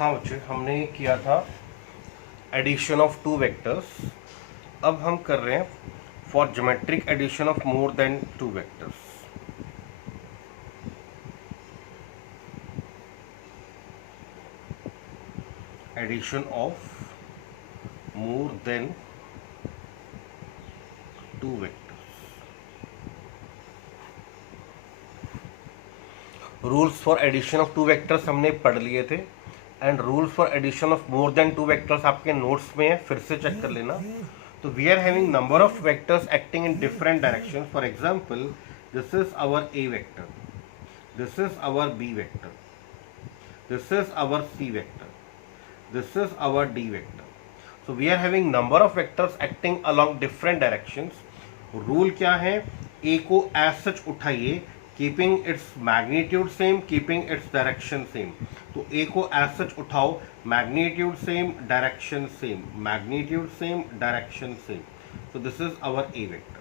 हाँ बच्चे, हमने किया था एडिशन ऑफ टू वेक्टर्स। अब हम कर रहे हैं for geometric addition of more than two vectors. Addition of more than two vectors. Rules for addition of two vectors हमने पढ़ लिए थे, and rules for addition of more than two vectors आपके नोट्स में है, फिर से चेक कर लेना। तो we are having number of vectors acting in different direction. For example, this is our A vector, this is our b vector, this is our c vector, this is our d vector. So we are having number of vectors acting along different directions. Rule क्या है? a को as such उठाइए, keeping its magnitude same, keeping its direction same. तो a को as such उठाओ, magnitude same, direction same, magnitude same, direction same. So this is our a vector.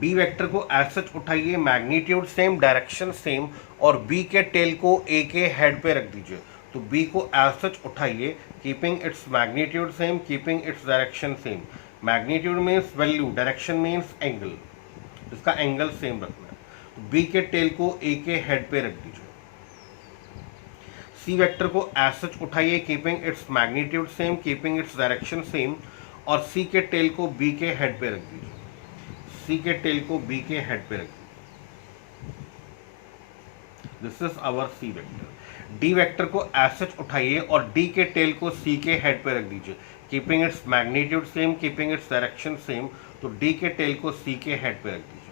B vector को as such उठाइए, magnitude same, direction same, और B के tail को A के head पे रख दीजिए। तो बी को एज सच उठाइए, keeping its magnitude same, keeping its direction same. Magnitude means value, direction means angle, इसका एंगल सेम रखना है। तो बी के टेल को ए के हेड पे रख दीजिए। सी वेक्टर को एज सच उठाइए, keeping its magnitude same, keeping its direction same, और सी के टेल को बी के हेड पे रख दीजिए। सी के टेल को बी के हेड पे रख दीजिए। This is our C vector. D vector को एज सच उठाइए और डी के टेल को सी के हेड पे रख दीजिए, keeping its magnitude same, keeping its direction same. तो डी के टेल को सी के हेड पे रख दीजिए,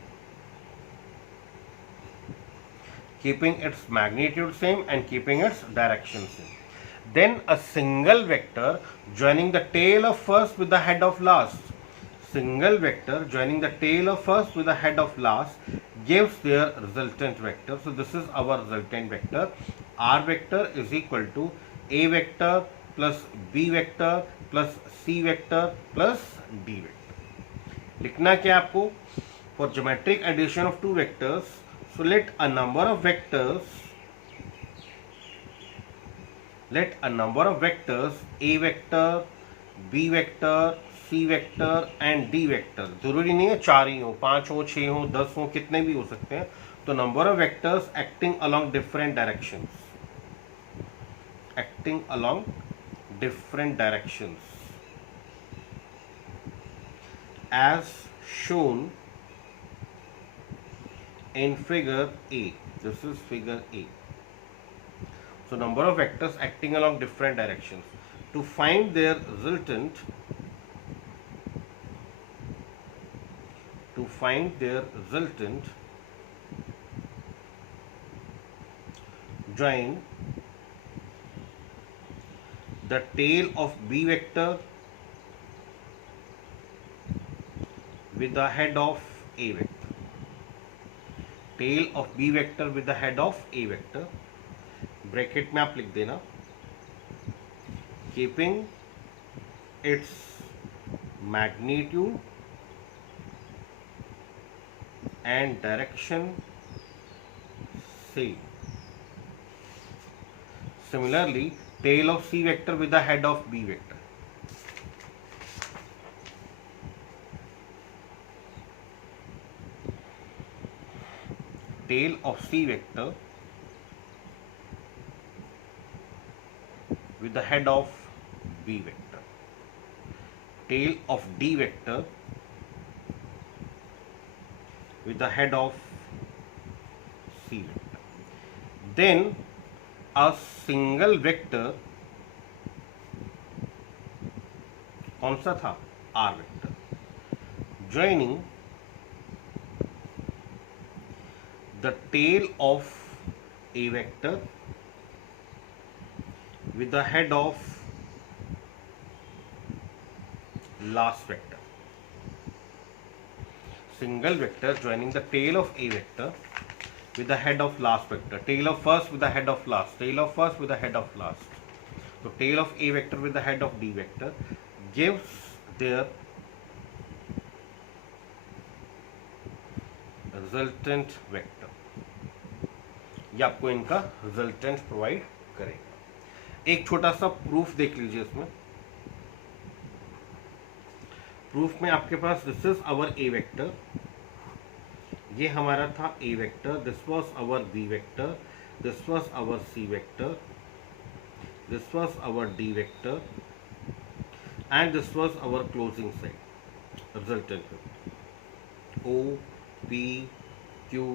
keeping its magnitude same and keeping its direction same. Then a single vector joining the tail of first with the head of last. Single vector joining the tail of first with the head of last gives their resultant vector. So this is our resultant vector. R vector is equal to A vector plus B vector plus C vector plus D vector. लिखना क्या आपको? For geometric addition of two vectors, so let a number of vectors A vector, B vector, C vector and D vector, जरूरी नहीं है 4 ही हो, 5 हो, 6 हो, 10 हो, कितने भी हो सकते हैं। तो number of vectors acting along different directions as shown in figure A. This is figure A. So number of vectors acting along different directions. To find their resultant, join the tail of B vector with the head of A vector. Tail of B vector with the head of A vector. Bracket में आप लिख देना, keeping its magnitude and direction same. Similarly, tail of C vector with the head of B vector. Tail of C vector with the head of B vector. Tail of D vector with the head of C vector. Then a single vector, कौन सा था? R vector, joining the tail of A vector with the head of last vector. Single vector joining the tail of A vector with the head of last vector. Tail of first with the head of last. Tail of first with the head of last. So tail of A vector with the head of D vector gives their resultant vector. ये आपको इनका resultant provide करेगा. एक छोटा सा proof देख लीजिए इसमें। प्रूफ में आपके पास this is our A vector, ये हमारा था A vector, this was our B vector, this was our C vector, this was our D vector and this was our closing side resultant O P Q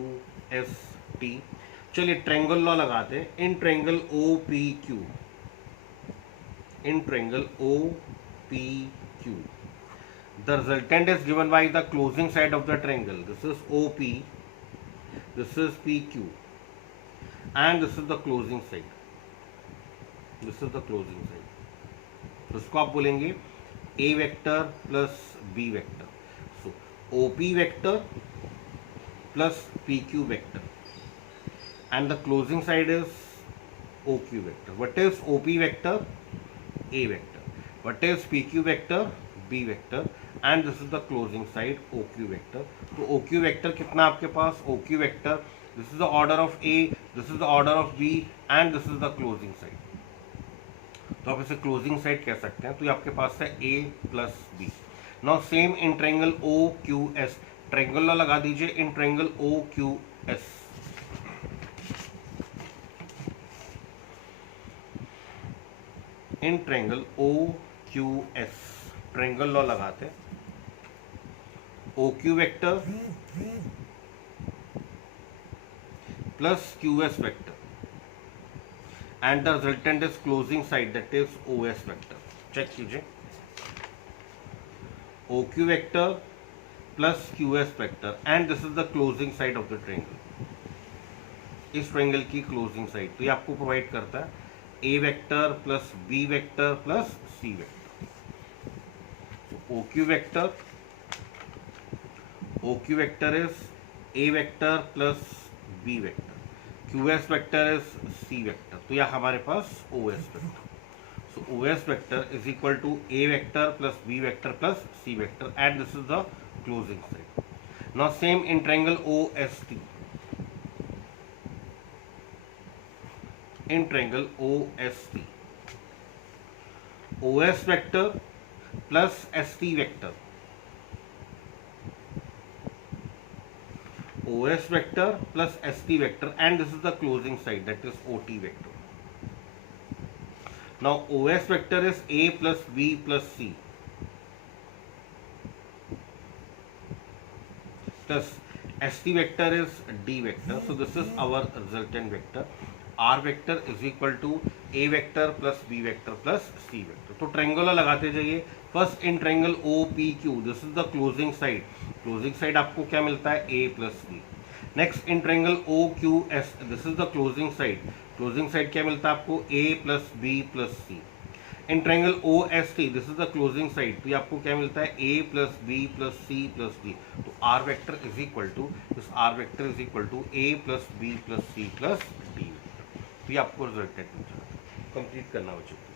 S T. चलिए triangle law लगाते हैं। In triangle O P Q, in triangle O P Q the resultant is given by the closing side of the triangle. This is OP, this is PQ and this is the closing side, this is the closing side. तो इसको आप बोलेंगे A vector plus B vector. So OP vector plus PQ vector and the closing side is OQ vector. What is OP vector? A vector. What is PQ vector? B vector and this is the closing side OQ vector. तो OQ vector कितना आपके पास? OQ vector, this is the order of A, this is the order of B and this is the closing side. तो आप इसे closing side कह सकते हैं। तो ये आपके पास है A plus B. Now same in triangle OQS, triangle law लगा दीजिए in triangle OQS। In triangle OQS triangle law लगाते हैं। OQ vector plus QS vector and the resultant is closing side that is OS vector. Check कीजिए OQ vector plus QS vector and this is the closing side of the triangle. इस triangle की closing side तो ये आपको provide करता है A vector plus B vector plus C vector. OQ vector is A vector plus B vector, QS vector is C vector, तो यह हमारे पास OS vector. So OS vector is equal to A vector plus B vector plus C vector and this is the closing side. Now same in triangle OST. In triangle OST, OS vector plus ST vector, OS vector plus ST vector and this is the closing side that is OT vector. Now OS vector is A plus B plus C plus ST vector is D vector. So this is our resultant vector. R vector is equal to A vector plus B vector plus C vector. तो triangle लगाते जाइए। First in triangle OPQ, this is the closing side. Closing side आपको क्या मिलता है? A plus B। Next in triangle OQS, this is the closing side. Closing side क्या मिलता है आपको? A plus B plus C। In triangle OST, this is the closing side, तो ये आपको क्या मिलता है? A plus B plus C plus D। तो R vector is equal to this, R vector is equal to A plus B plus C plus D। तो ये आपको रिजल्टेंट मिल जाएगा। कंप्लीट करना हो चाहिए।